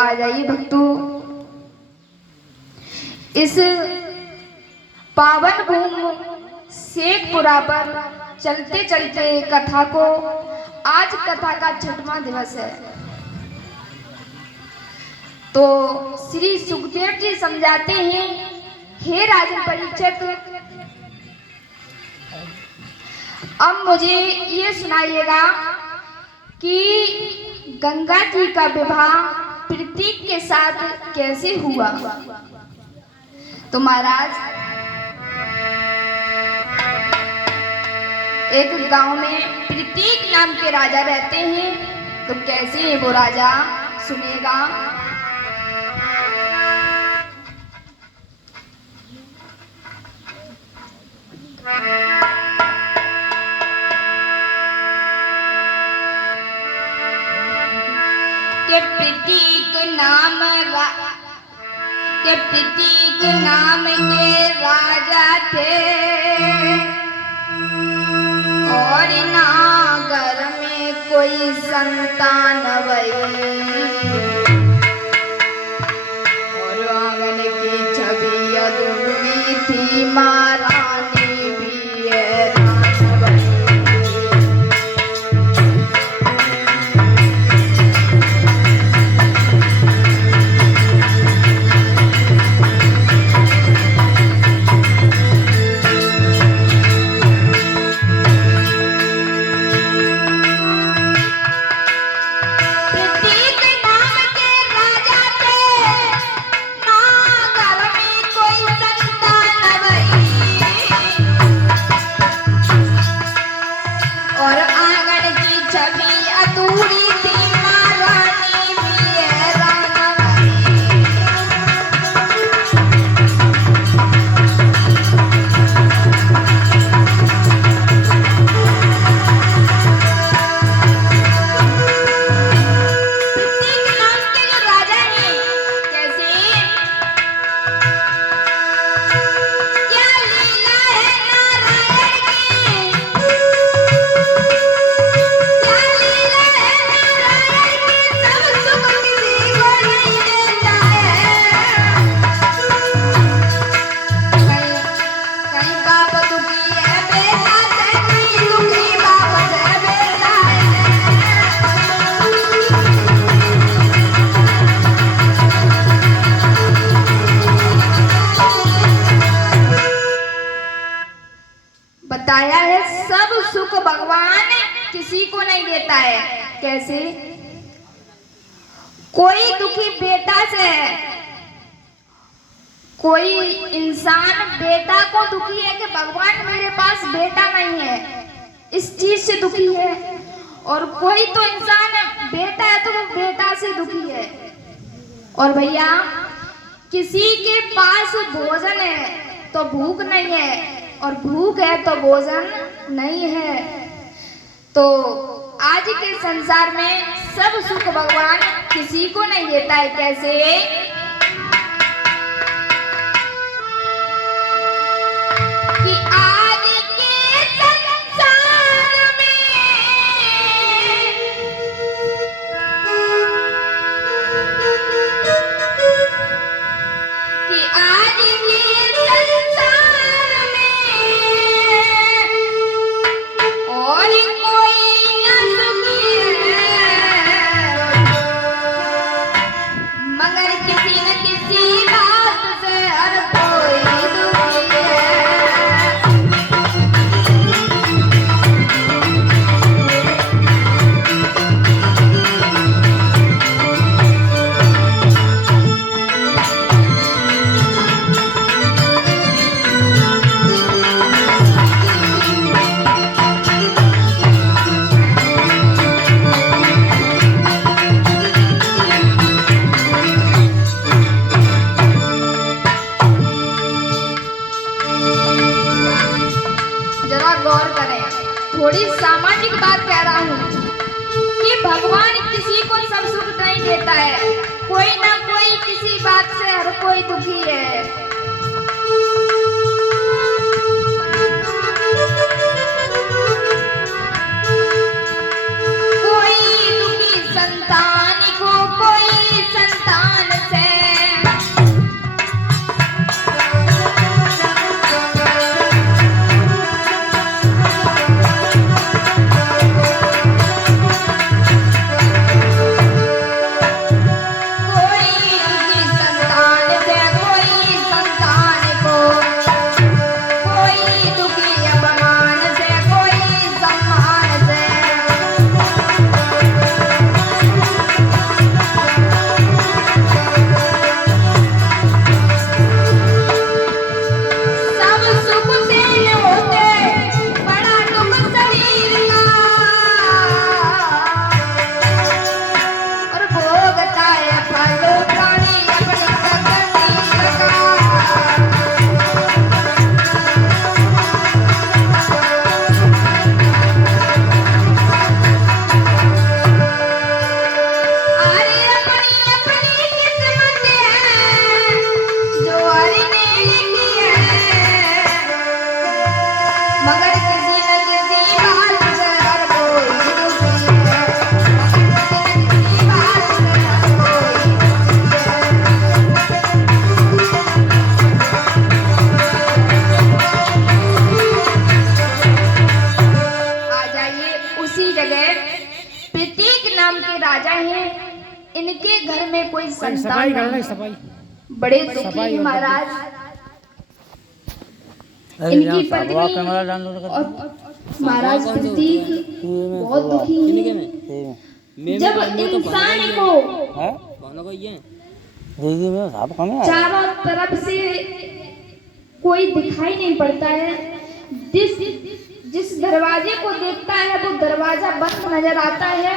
आ जाइए भक्तों, इस पावन भूमि शेखपुरा पर चलते चलते कथा को, आज कथा का 6वां दिवस है। तो श्री सुखदेव जी समझाते हैं, हे राजन परीक्षित, अब मुझे ये सुनाइएगा कि गंगा जी का विवाह प्रतीक के साथ कैसे हुआ। तो महाराज, एक गांव में प्रतीक नाम के राजा रहते हैं। तो कैसे है वो राजा, सुनेगा। के प्रतीक नाम के राजा थे, और नागर में कोई संतान भई, और आंगन की छवि अधूरी थी, महारानी भी हैरान भई। बताया है सब सुख भगवान किसी को नहीं देता है। कैसे? कोई दुखी बेटा से है, कोई इंसान बेटा को दुखी है कि भगवान मेरे पास बेटा नहीं है, इस चीज से दुखी है। और कोई तो इंसान बेटा है तो वो बेटा से दुखी है। और भैया, किसी के पास भोजन है तो भूख नहीं है, और भूख है तो भोजन नहीं है। तो आज के संसार में सब सुख भगवान किसी को नहीं देता है। कैसे? कि आज के संसार में कि आज के संसार और कोई न सुखी है, मगर किसी न किसी बात से हर कोई दुखी है। थोड़ी सामाजिक बात कह रहा हूँ कि भगवान किसी को सब सुख नहीं देता है, कोई ना कोई किसी बात से हर कोई दुखी है। कोई दुखी संतान को कोई संतान नाम के राजा हैं, इनके घर में कोई संतान सफाई कर ले, नहीं। सफाई। बड़े दुखी हैं महाराज। इनकी पत्नी और महाराज प्रतीक बहुत दुखी हैं। जब इंसान को चारों तरफ से कोई दिखाई नहीं पड़ता है, जिस दरवाजे को देखता है वो दरवाजा बंद नजर आता है,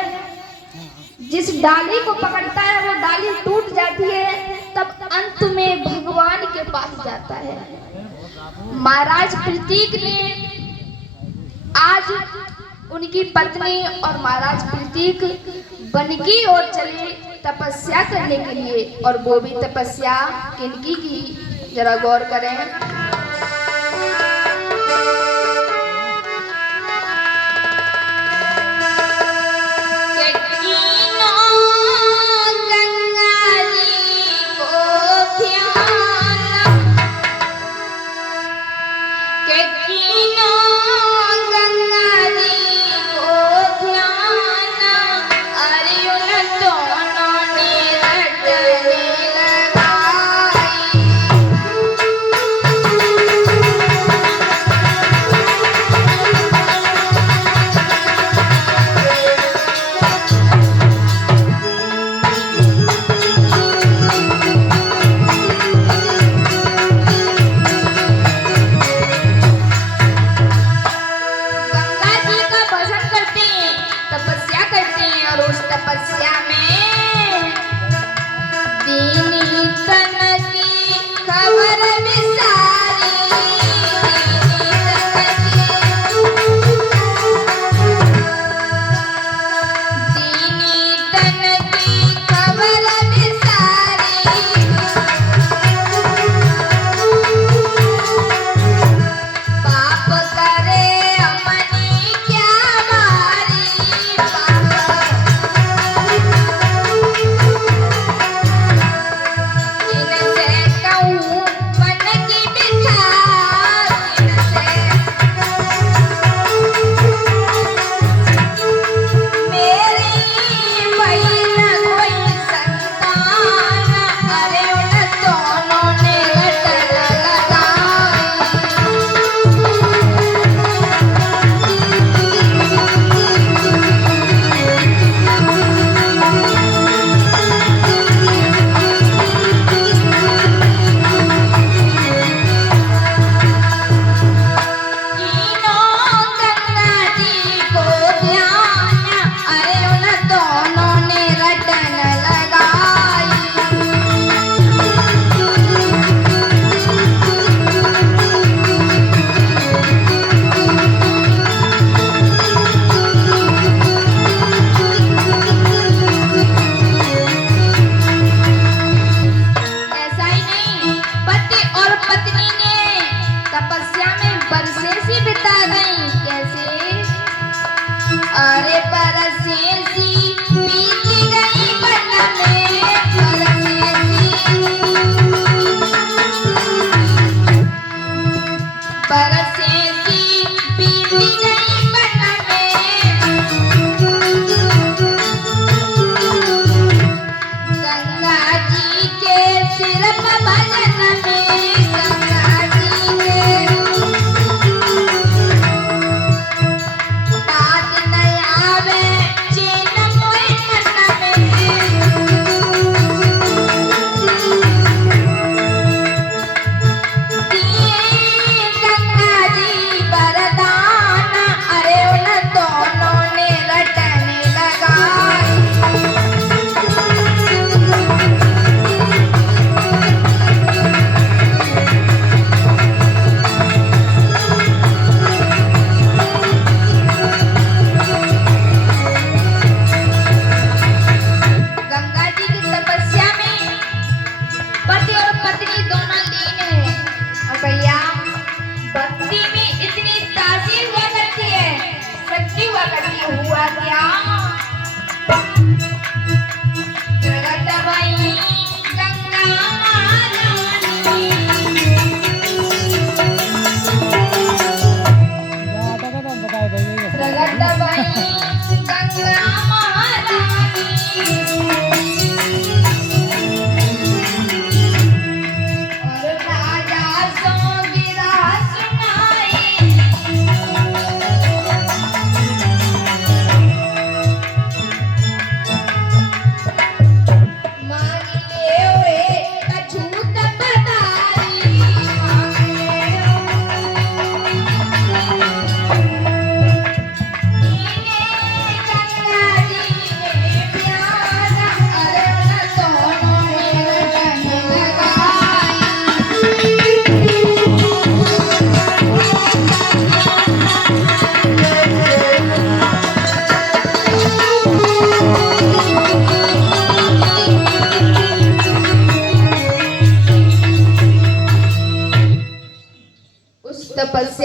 जिस डाली को पकड़ता है वो डाली टूट जाती है, तब अंत में भगवान के पास जाता है। महाराज प्रतीक ने आज उनकी पत्नी और महाराज प्रतीक वन की ओर चले तपस्या करने के लिए, और वो भी तपस्या किनकी की, जरा गौर करें।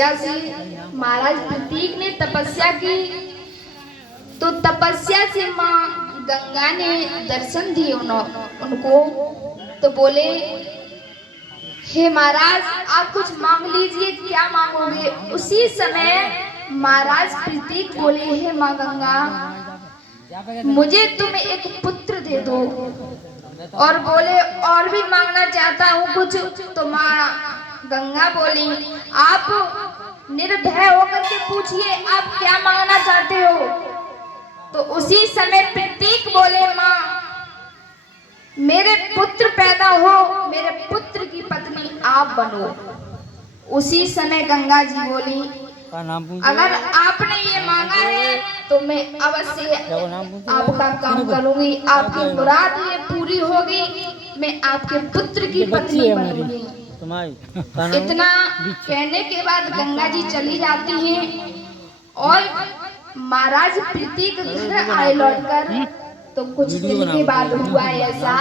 तपस्या से महाराज प्रतीक ने तपस्या की, तो तपस्या से माँ गंगा ने दर्शन दिए उनको। तो बोले, हे महाराज आप कुछ मांग लीजिए, क्या मांगोगे? उसी समय महाराज प्रतीक बोले, हे माँ गंगा मुझे तुम एक पुत्र दे दो। और बोले, और भी मांगना चाहता हूँ कुछ। तो माँ गंगा बोली, आप निर्भय होकर के पूछिए आप क्या मांगना चाहते हो। तो उसी समय प्रतीक बोले, माँ मेरे पुत्र पैदा हो, मेरे पुत्र की पत्नी आप बनो। उसी समय गंगा जी बोली, अगर आपने ये मांगा है तो मैं अवश्य आपका काम करूंगी, आपकी मुराद ये पूरी होगी, मैं आपके पुत्र की पत्नी बनूंगी। इतना कहने के बाद गंगा जी चली जाती हैं और महाराज प्रतीक घर आए लौटकर। तो कुछ दिन के बाद हुआ ऐसा